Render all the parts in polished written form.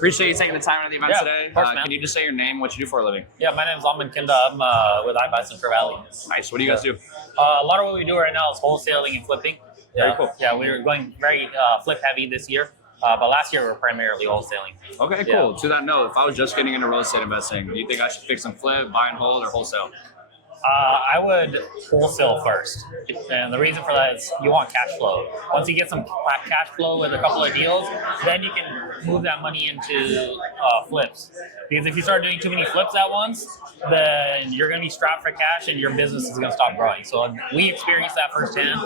Appreciate you taking the time at the event today. Of course, man. Can you just say your name, what you do for a living? Yeah, my name is Aman Khinda. I'm with iBuy Central Valley. Nice. What do you guys do? A lot of what we do right now is wholesaling and flipping. Very cool. Yeah, we're going very flip heavy this year. But last year we were primarily wholesaling. Okay, cool. To that note, if I was just getting into real estate investing, do you think I should fix and flip, buy and hold, or wholesale? I would wholesale first. And the reason for that is you want cash flow. Once you get some cash flow with a couple of deals, then you can move that money into flips. Because if you start doing too many flips at once, then you're going to be strapped for cash and your business is going to stop growing. So we experienced that firsthand.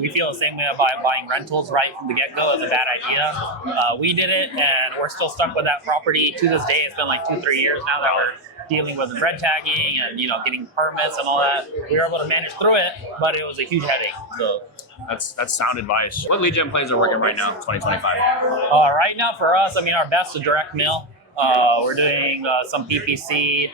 We feel the same way about buying rentals right from the get-go is a bad idea. We did it and we're still stuck with that property to this day. It's been like 2-3 years now that we're dealing with red tagging and getting permits and all that. We were able to manage through it, but it was a huge headache. So that's sound advice. What lead gen plays are working right now, 2025? Right now for us, our best is direct mail. We're doing some PPC.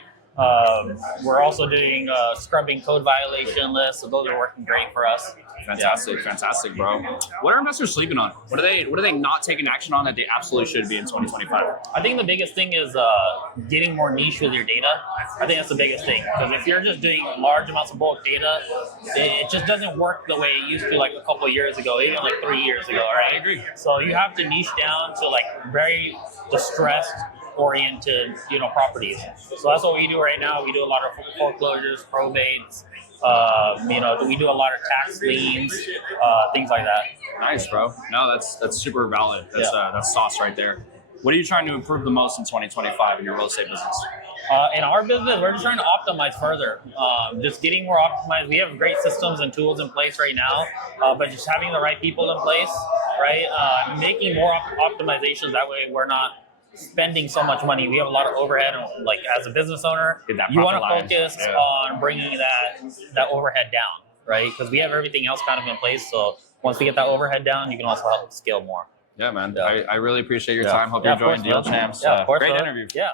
We're also doing scrubbing code violation lists, so those are working great for us. Fantastic, bro. What are investors sleeping on? What are they not taking action on that they absolutely should be in 2025? I think the biggest thing is getting more niche with your data. I think that's the biggest thing, because if you're just doing large amounts of bulk data, it just doesn't work the way it used to like a couple of years ago, even like 3 years ago, right? I agree. So you have to niche down to like very distressed oriented properties. So that's what we do right now. We do a lot of foreclosures, probates. We do a lot of tax liens, things like that. Nice, bro. No, that's super valid. That's sauce right there. What are you trying to improve the most in 2025 in your real estate business? In our business, we're just trying to optimize further. Just getting more optimized. We have great systems and tools in place right now, but just having the right people in place, right? Making more optimizations. That way, we're not spending so much money. We have a lot of overhead, and like as a business owner, you want to focus on bringing that overhead down, right? Because we have everything else kind of in place. So once we get that overhead down, you can also help scale more. Yeah, man. I really appreciate your time. Hope you're enjoying Deal Champs. Yeah, of course, great brother. interview. Yeah.